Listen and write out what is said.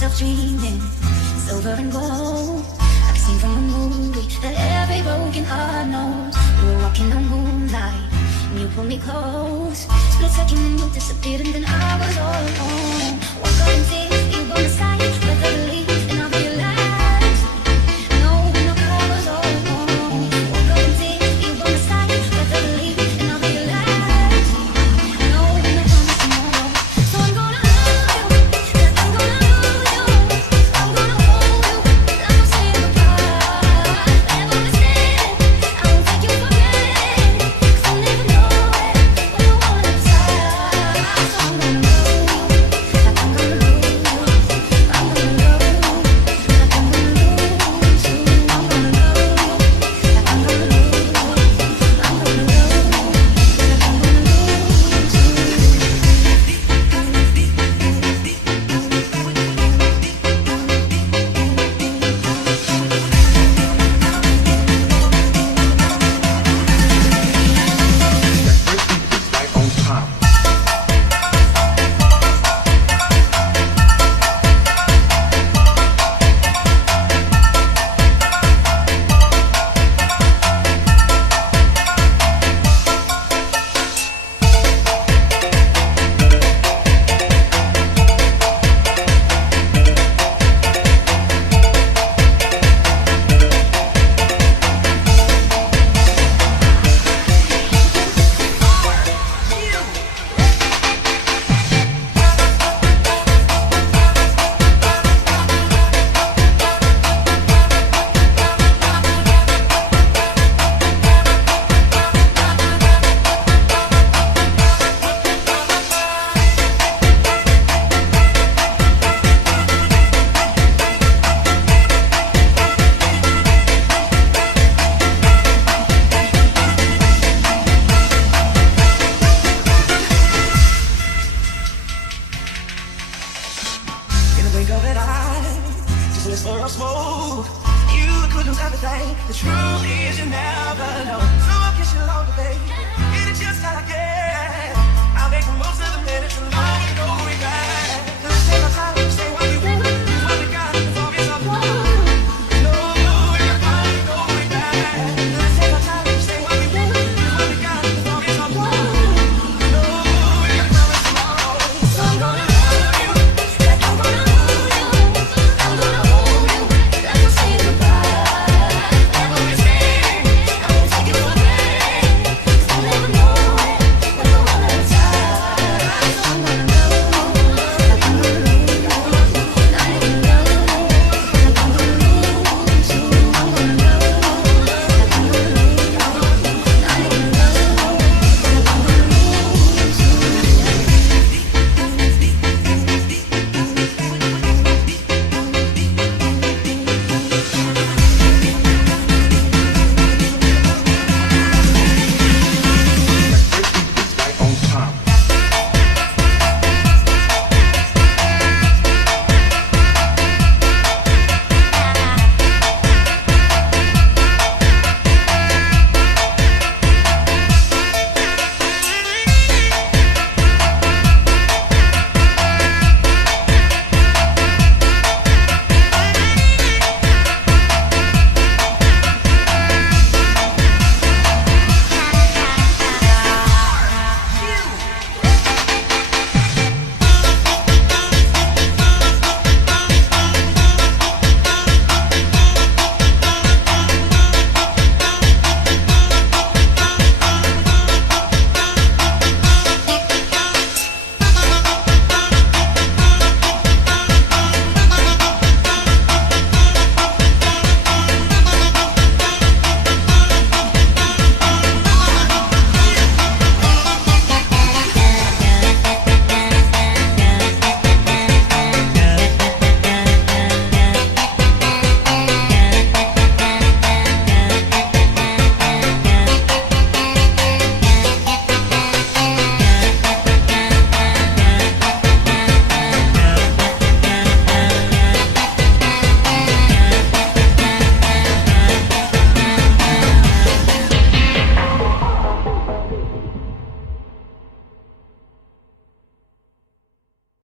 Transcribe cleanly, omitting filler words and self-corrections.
myself dreaming silver and gold, like a scene from a movie that every broken heart knows. We were walking on moonlight and you pulled me close. Split second and you disappeared and then I was all alone. Woke up and see you by my side, let the belief and I realized no, no, I was all alone. Woke up and see you by my side, let the belief and I realized no, no promise tomorrow. So I'm gonna love you, yes, I'm gonna lose you. I'm gonna hold you, like I'm saying goodbye. Never understand, I won't take you for granted, 'cause I'll never know it when you want it inside. So I'm gonna love you, like I'm gonna lose you. I'm gonna love you, like I'm gonna lose you. I'm gonna love you, like I'm gonna lose you. I'm gonna love you, like I'm gonna lose you. I'm gonna love you, like I'm gonna lose you. Right on time. In the blink of an eye, just a whisper of smoke. You could lose everything. The truth is you never know. So I'll kiss you along the way. It is just how I get. I'll make the most of the minute.